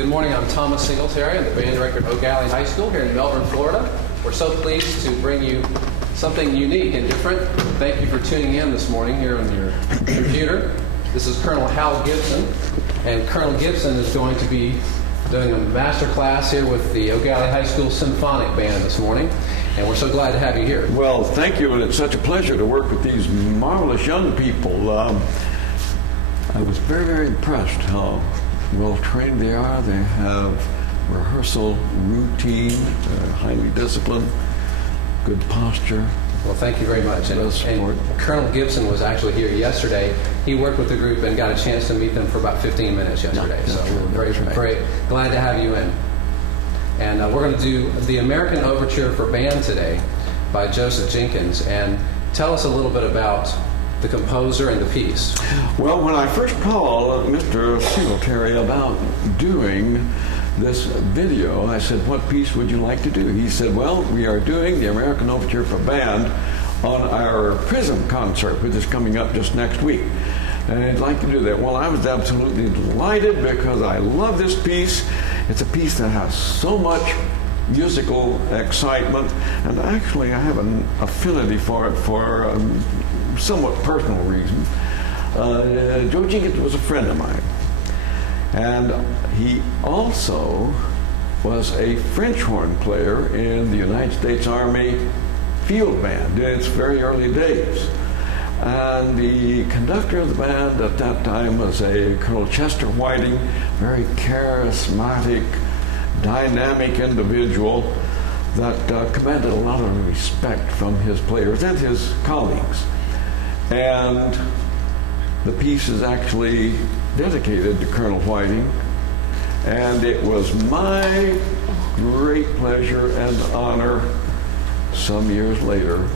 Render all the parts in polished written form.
Good morning, I'm Thomas Singletary. I'm the band director at O'Galley High School here in Melbourne, Florida. We're so pleased to bring you something unique and different. Thank you for tuning in this morning here on your computer. This is Colonel Hal Gibson, and Colonel Gibson is going to be doing a master class here with the O'Galley High School Symphonic Band this morning, and we're so glad to have you here. Well, thank you, and it's such a pleasure to work with these marvelous young people. I was very, very impressed how well trained they are. They have rehearsal routine, highly disciplined, good posture. Well, thank you very much. And Colonel Gibson was actually here yesterday. He worked with the group and got a chance to meet them for about 15 minutes yesterday. So we're very glad to have you in. And we're going to do the American Overture for Band today by Joseph Jenkins. And tell us a little bit about the composer and the piece. Well, when I first called Mr. Singletary about doing this video, I said, what piece would you like to do? He said, well, we are doing the American Overture for Band on our Prism concert, which is coming up just next week. And I'd like to do that. Well, I was absolutely delighted because I love this piece. It's a piece that has so much musical excitement, and actually I have an affinity for it for somewhat personal reason. Joe Jenkins was a friend of mine, and he also was a French horn player in the United States Army field band in its very early days. And the conductor of the band at that time was a Colonel Chester Whiting, very charismatic, dynamic individual that commanded a lot of respect from his players and his colleagues. And the piece is actually dedicated to Colonel Whiting, and it was my great pleasure and honor some years later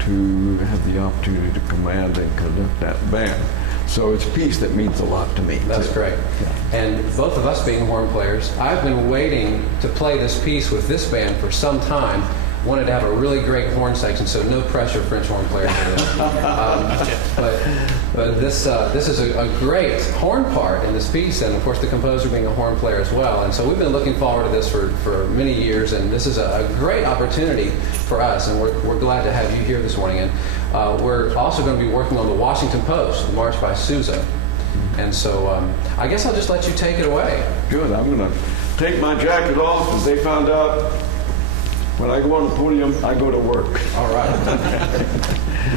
to have the opportunity to command and conduct that band. So it's a piece that means a lot to me. That's great. Yeah. And both of us being horn players, I've been waiting to play this piece with this band for some time. Wanted to have a really great horn section, so no pressure, French horn players. But this is a great horn part in this piece, and of course the composer being a horn player as well. And so we've been looking forward to this for many years, and this is a great opportunity for us, and we're glad to have you here this morning. And we're also going to be working on the Washington Post, March by Sousa. And so I guess I'll just let you take it away. Good. I'm going to take my jacket off, as they found out. When I go on the podium, I go to work. All right.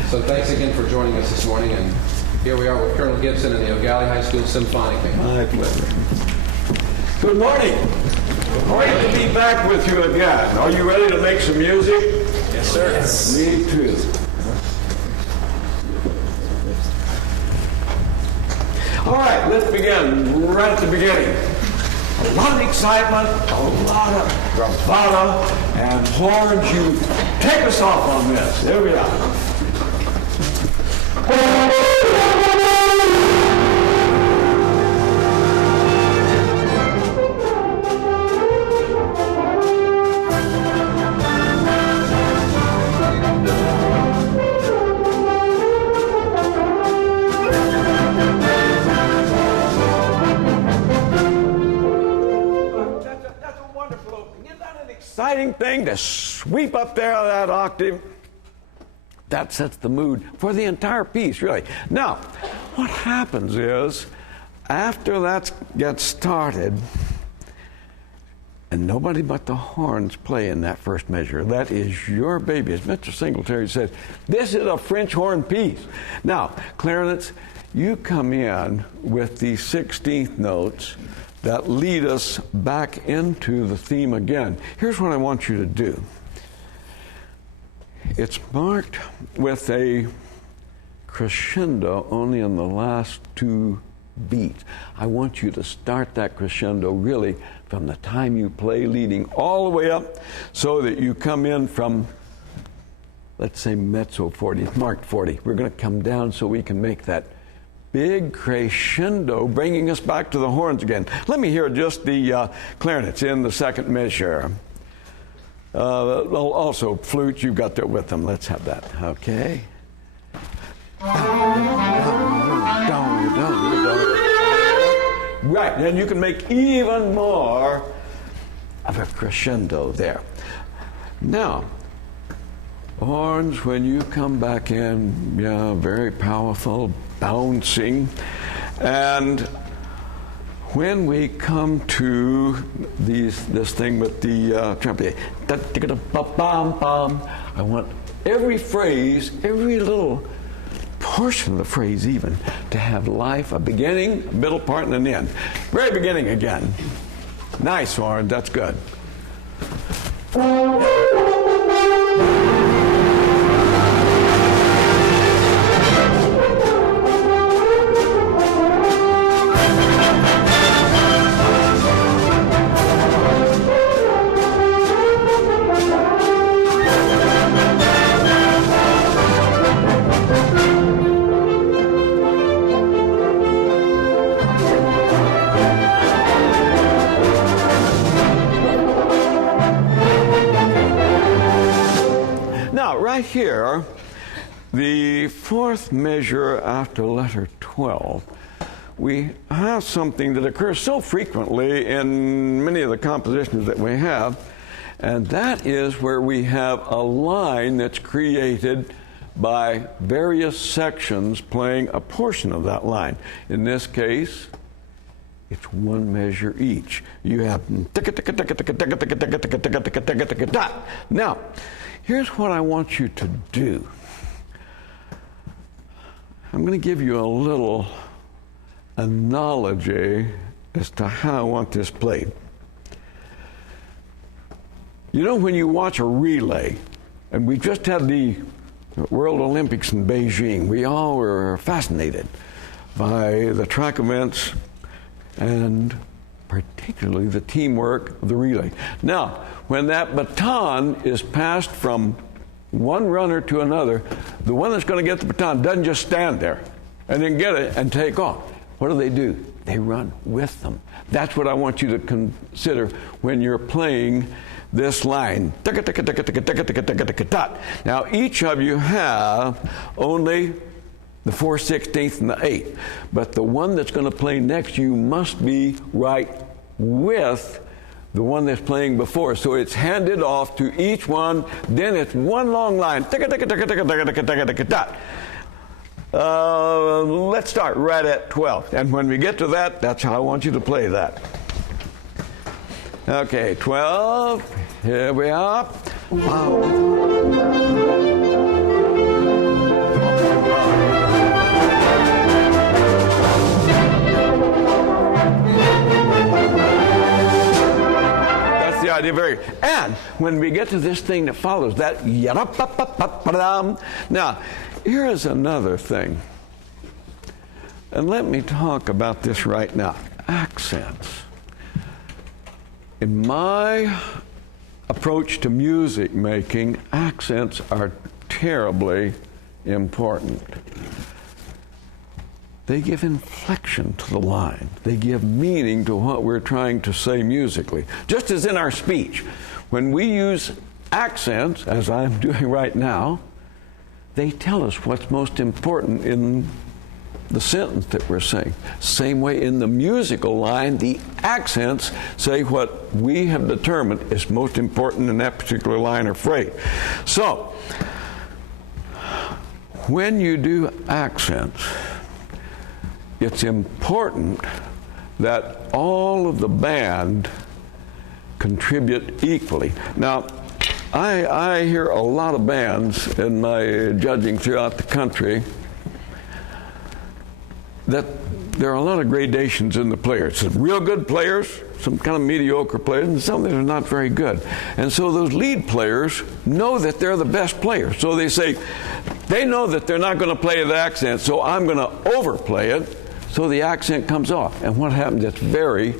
So thanks again for joining us this morning. And here we are with Colonel Gibson and the O'Galley High School Symphonic Band. My pleasure. Good morning. Great to be back with you again. Are you ready to make some music? Yes, sir. Yes. Me too. All right, let's begin right at the beginning. A lot of excitement, a lot of bravado, and horns. You take us off on this. There we are. Exciting thing to sweep up there that octave. That sets the mood for the entire piece, really. Now, what happens is, after that gets started, and nobody but the horns play in that first measure, that is your baby. As Mr. Singletary said, this is a French horn piece. Now, clarinets, you come in with the 16th notes that lead us back into the theme again. Here's what I want you to do. It's marked with a crescendo only in the last two beats. I want you to start that crescendo really from the time you play, leading all the way up, so that you come in from, let's say, mezzo 40, marked 40. We're going to come down so we can make that big crescendo, bringing us back to the horns again. Let me hear just the clarinets in the second measure. Also, flutes, you've got that with them. Let's have that. Okay. Right, and you can make even more of a crescendo there. Now, horns, when you come back in, yeah, very powerful, bouncing. And when we come to this thing with the trumpet, I want every phrase, every little portion of the phrase even, to have life, a beginning, a middle part, and an end. Very beginning again. Nice, horn, that's good. Right here, the fourth measure after letter 12, we have something that occurs so frequently in many of the compositions that we have, and that is where we have a line that's created by various sections playing a portion of that line. In this case, it's one measure each. You have now, here's what I want you to do. I'm going to give you a little analogy as to how I want this played. You know, when you watch a relay, and we just had the World Olympics in Beijing, we all were fascinated by the track events and particularly the teamwork of the relay. Now, when that baton is passed from one runner to another, the one that's going to get the baton doesn't just stand there and then get it and take off. What do? They run with them. That's what I want you to consider when you're playing this line. Now, each of you have only the 4/16 and the 8. But the one that's going to play next, you must be right with the one that's playing before. So it's handed off to each one, then it's one long line. Let's start right at 12. And when we get to that, that's how I want you to play that. Okay, 12. Here we are. The idea very, and when we get to this thing that follows that, now here is another thing, and let me talk about this right now. Accents. In my approach to music making, accents are terribly important. They give inflection to the line. They give meaning to what we're trying to say musically. Just as in our speech, when we use accents, as I'm doing right now, they tell us what's most important in the sentence that we're saying. Same way in the musical line, the accents say what we have determined is most important in that particular line or phrase. So, when you do accents, it's important that all of the band contribute equally. Now, I hear a lot of bands in my judging throughout the country that there are a lot of gradations in the players. Some real good players, some kind of mediocre players, and some that are not very good. And so those lead players know that they're the best players. So they say, they know that they're not going to play the accent, so I'm going to overplay it, so the accent comes off. And what happens? It's very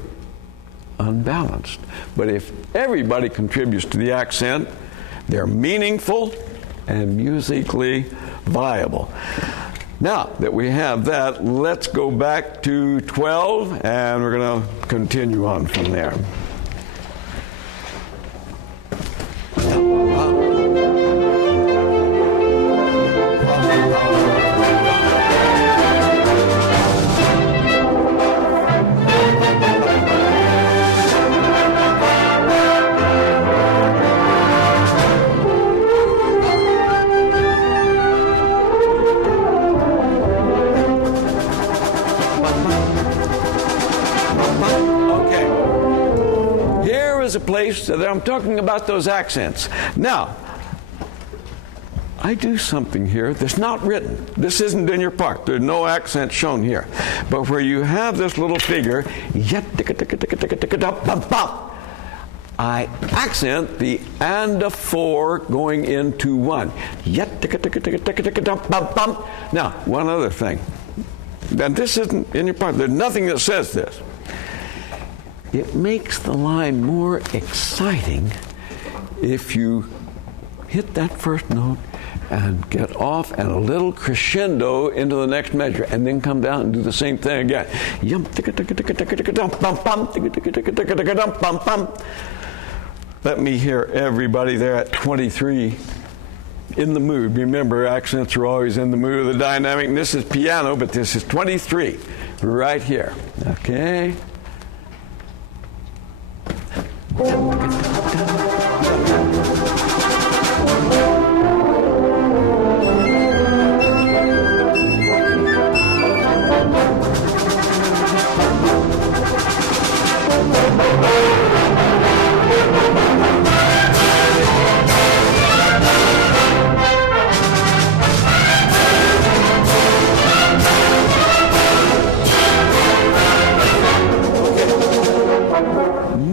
unbalanced. But if everybody contributes to the accent, they're meaningful and musically viable. Now that we have that, let's go back to 12, and we're going to continue on from there. Okay. Here is a place that I'm talking about those accents. Now, I do something here that's not written. This isn't in your part. There's no accent shown here. But where you have this little figure, I accent the and a 4 going into 1. Now, one other thing. And this isn't in your part. There's nothing that says this. It makes the line more exciting if you hit that first note and get off and a little crescendo into the next measure, and then come down and do the same thing again. Let me hear everybody there at 23 in the mood. Remember, accents are always in the mood of the dynamic. And this is piano, but this is 23 right here. Okay?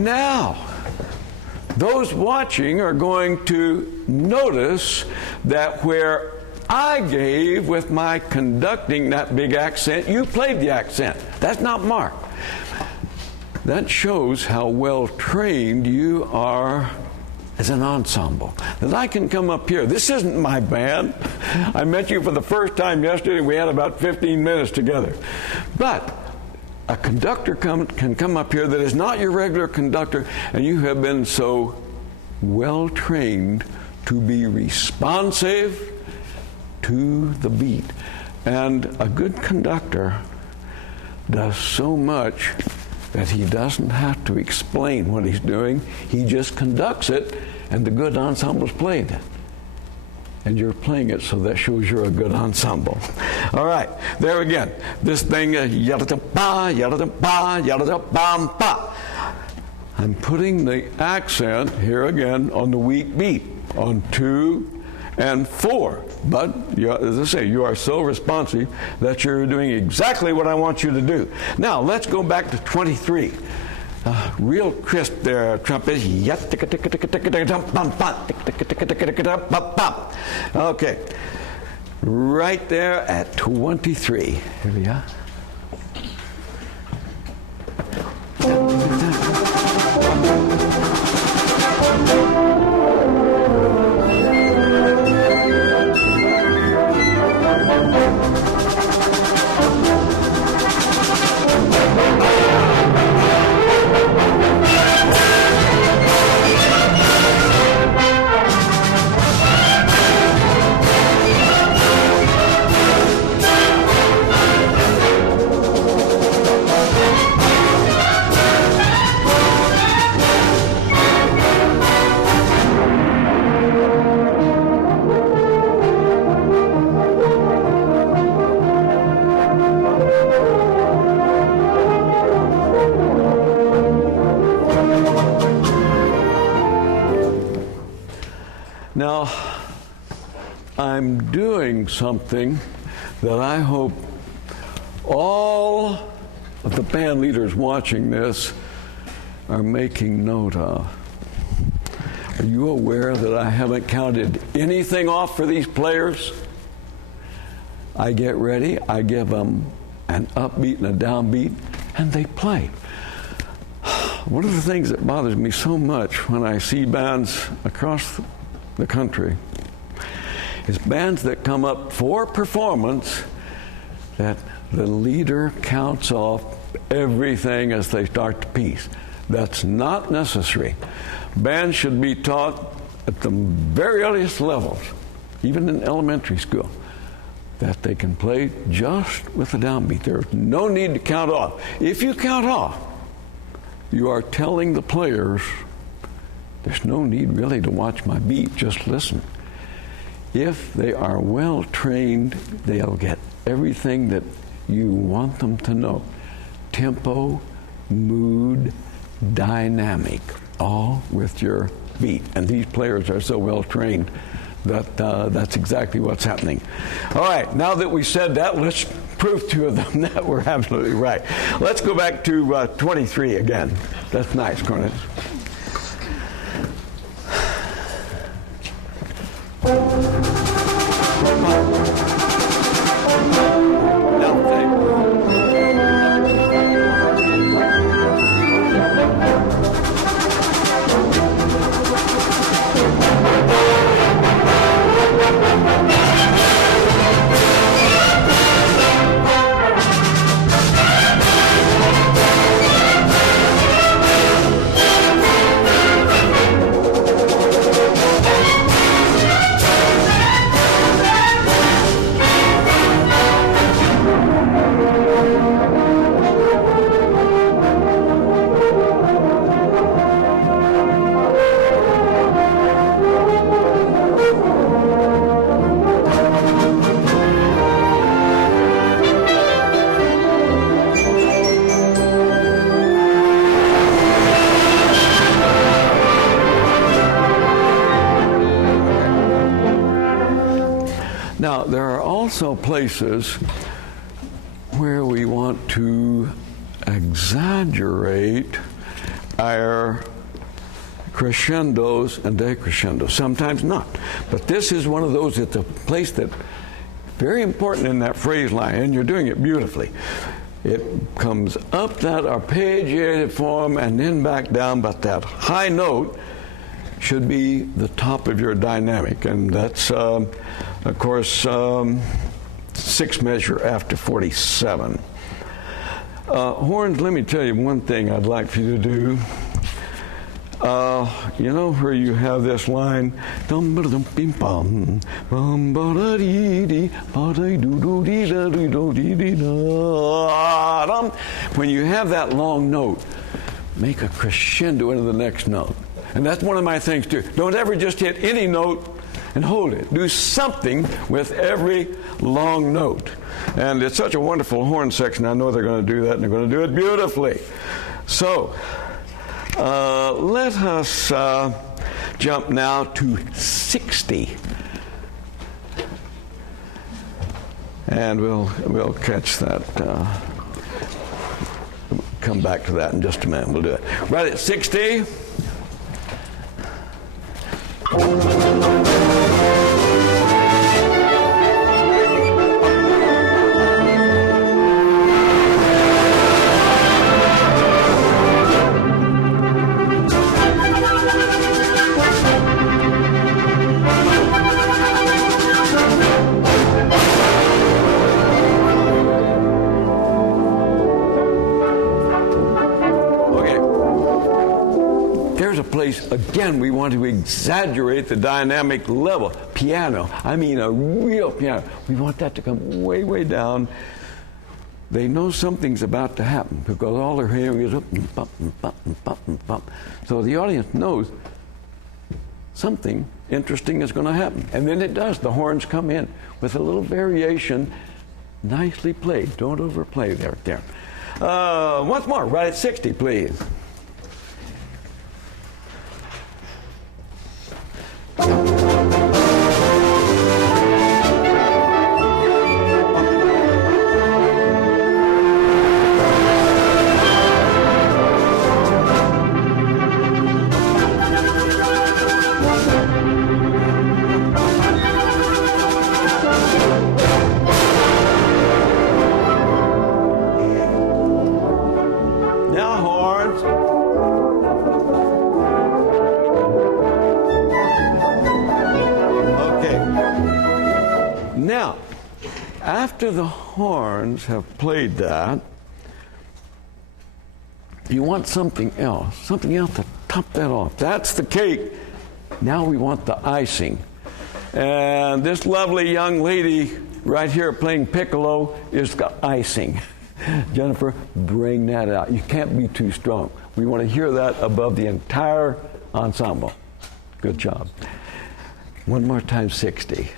Now, those watching are going to notice that where I gave with my conducting that big accent, you played the accent. That's not marked. That shows how well trained you are as an ensemble. That I can come up here. This isn't my band. I met you for the first time yesterday. We had about 15 minutes together. But a conductor can come up here that is not your regular conductor, and you have been so well trained to be responsive to the beat. And a good conductor does so much that he doesn't have to explain what he's doing. He just conducts it, and the good ensemble's playing it. And you're playing it, so that shows you're a good ensemble. All right, there again. This thing, yada-da-ba, yada-da-ba, yada-da-bam-ba. I'm putting the accent here again on the weak beat, on 2 and 4. But, as I say, you are so responsive that you're doing exactly what I want you to do. Now, let's go back to 23. Real crisp there, trumpet. Okay. Right there at 23. Here we are. Now, I'm doing something that I hope all of the band leaders watching this are making note of. Are you aware that I haven't counted anything off for these players? I get ready, I give them an upbeat and a downbeat, and they play. One of the things that bothers me so much when I see bands across the country is bands that come up for performance that the leader counts off everything as they start the piece. That's not necessary. Bands should be taught at the very earliest levels, even in elementary school, that they can play just with a downbeat. There's no need to count off. If you count off, you are telling the players, there's no need really to watch my beat, just listen. If they are well trained, they'll get everything that you want them to know. Tempo, mood, dynamic, all with your beat. And these players are so well trained that that's exactly what's happening. All right, now that we said that, let's prove two of them that we're absolutely right. Let's go back to 23 again. That's nice, Cornelius. Now, there are also places where we want to exaggerate our crescendos and decrescendos. Sometimes not. But this is one of those, it's a place that's very important in that phrase line, and you're doing it beautifully. It comes up that arpeggiated form and then back down, but that high note should be the top of your dynamic, and that's, of course, 6 measure after 47. Horns, let me tell you one thing I'd like for you to do. You know where you have this line, when you have that long note, make a crescendo into the next note. And that's one of my things too. Don't ever just hit any note and hold it. Do something with every long note. And it's such a wonderful horn section. I know they're going to do that, and they're going to do it beautifully. So, let us jump now to 60. And we'll catch that. Come back to that in just a minute. We'll do it. Right at 60. Again, we want to exaggerate the dynamic level. Piano, I mean a real piano. We want that to come way, way down. They know something's about to happen because all they're hearing is up and bump and bump and bump and bump. So the audience knows something interesting is going to happen. And then it does. The horns come in with a little variation, nicely played. Don't overplay there. Once more, right at 60, please. After the horns have played that, you want something else to top that off. That's the cake. Now we want the icing. And this lovely young lady right here playing piccolo is the icing. Jennifer, bring that out. You can't be too strong. We want to hear that above the entire ensemble. Good job. One more time, 60.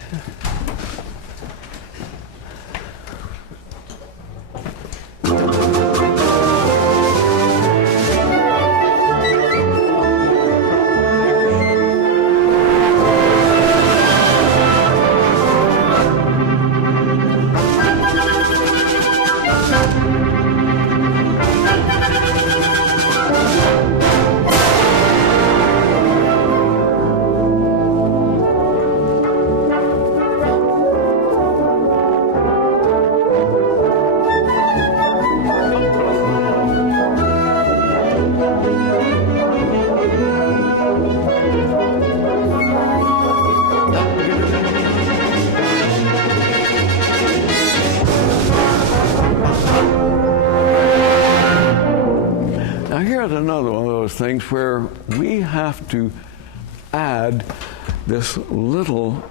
Now here's another one of those things where we have to add this little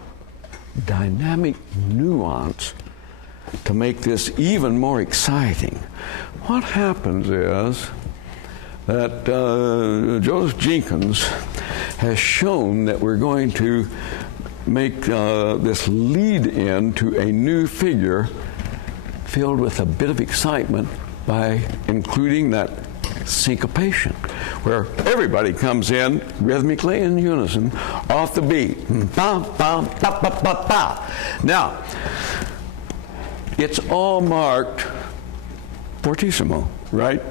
dynamic nuance to make this even more exciting. What happens is that Joseph Jenkins has shown that we're going to make this lead in to a new figure filled with a bit of excitement by including that syncopation, where everybody comes in rhythmically in unison off the beat. Ba, ba, ba, ba, ba, ba. Now, it's all marked fortissimo, right?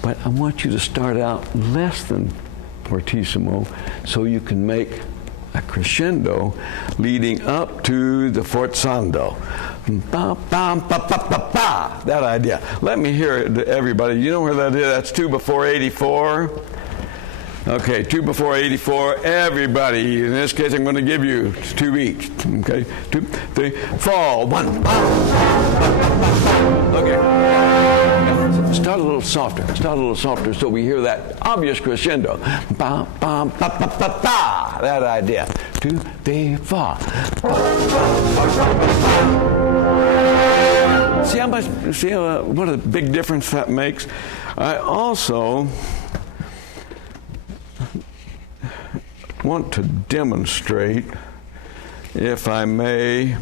But I want you to start out less than fortissimo so you can make a crescendo leading up to the forzando. Ba, ba, ba, ba, ba, ba. That idea. Let me hear it, everybody. You know where that is? That's 2 before 84. Okay, 2 before 84. Everybody. In this case, I'm going to give you 2 each. Okay, 2, 3, fall. 1. Okay. Start a little softer. Start a little softer so we hear that obvious crescendo. Ba, ba, ba, ba, ba, ba. That idea. 2, 3, 4. See how much? See what a big difference that makes. I also want to demonstrate, if I may,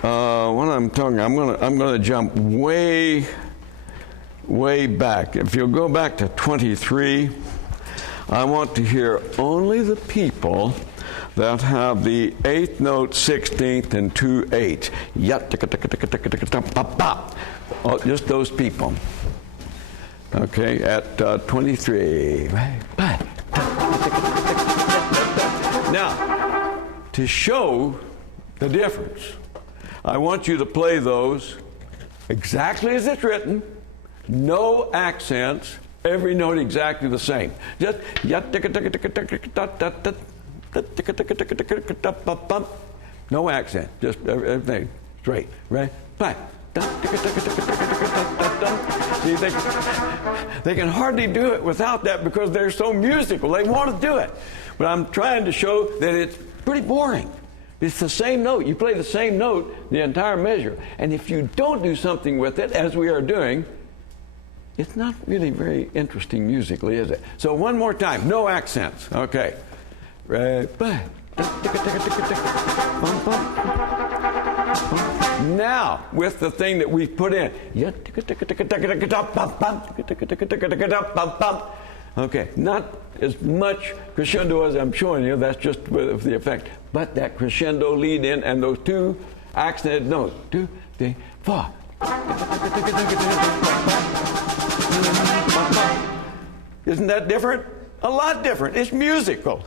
what I'm talking. I'm going to jump way back. If you'll go back to 23, I want to hear only the people that have the 8th note, 16th, and 2/8. Oh, just those people. Okay, at 23. Now, to show the difference, I want you to play those exactly as it's written, no accents, every note exactly the same. Just no accent, just everything straight, right? Bang. See, they can hardly do it without that because they're so musical. They want to do it. But I'm trying to show that it's pretty boring. It's the same note. You play the same note, the entire measure. And if you don't do something with it, as we are doing, it's not really very interesting musically, is it? So one more time, no accents. Okay. Right. Now, with the thing that we've put in. Okay, not as much crescendo as I'm showing you, that's just with the effect. But that crescendo lead in and those 2 accented notes. 2, 3, 4. Isn't that different? A lot different. It's musical.